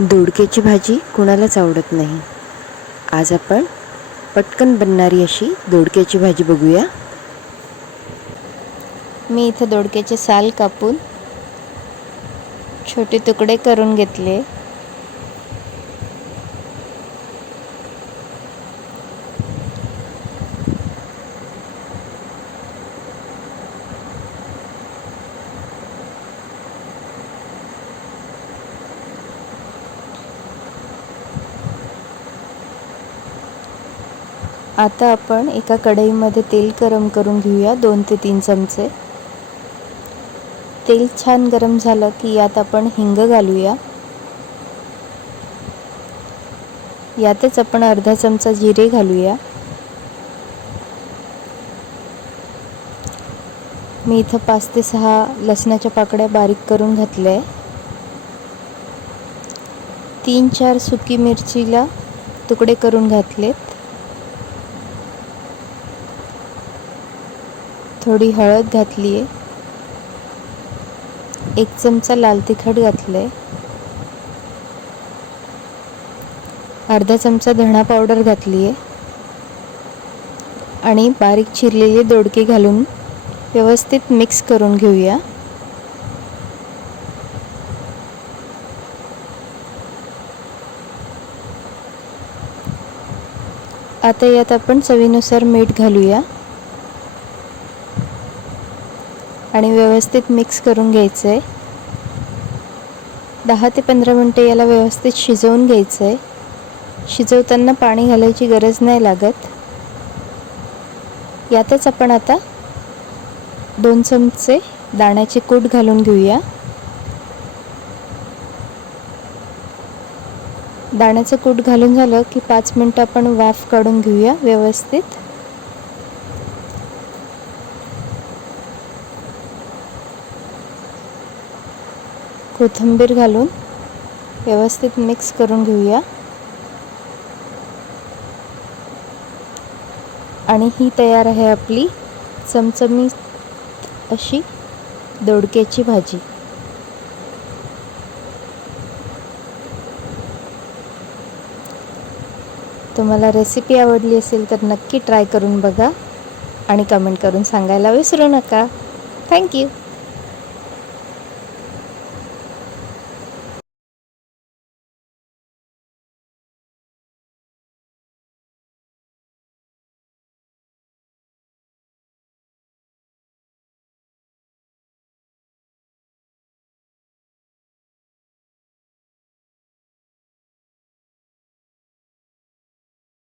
दोडक्याची भाजी कुणालाच आवडत नाही. आज आपण पटकन बनणारी अशी दोडक्याची भाजी बघूया. मी इथं दोडक्याचे साल कापून छोटे तुकडे करून घेतले. आता आपण एका कढईमध्ये तेल गरम करून घेऊया दोन ते तीन चमचे. तेल छान गरम झालं की यात आपण हिंग घालूया. यातच आपण अर्धा चमचा जिरे घालूया. मी इथं पाच ते सहा लसणाच्या पाकड्या बारीक करून घातल्या. आहे तीन चार सुकी मिरचीला तुकडे करून घातलेत. थोडी हळद घातली आहे एक चमचा लाल तिखट घातलं आहे अर्धा चमचा धणा पावडर घातली आहे आणि बारीक चिरलेली दोडके घालून व्यवस्थित मिक्स करून घेऊया. आता यात आपण चवीनुसार मीठ घालूया. आणि व्यवस्थित मिक्स करून घ्यायचं आहे दहा ते पंधरा मिनटं याला व्यवस्थित शिजवून घ्यायचं आहे शिजवताना पाणी घालायची गरज नाही लागत. यातच आपण आता दोन चमचे दाण्याचे कूट घालून घेऊया. दाण्याचं कूट घालून झालं की पाच मिनटं आपण वाफ काढून घेऊया व्यवस्थित. कोथिंबीर घालून व्यवस्थित मिक्स करून घेऊया. आणि ही तयार आहे आपली चमचमीत अशी दोडक्याची भाजी. तुम्हाला रेसिपी आवडली असेल तर नक्की ट्राय करून बघा आणि कमेंट करून सांगायला विसरू नका. थँक्यू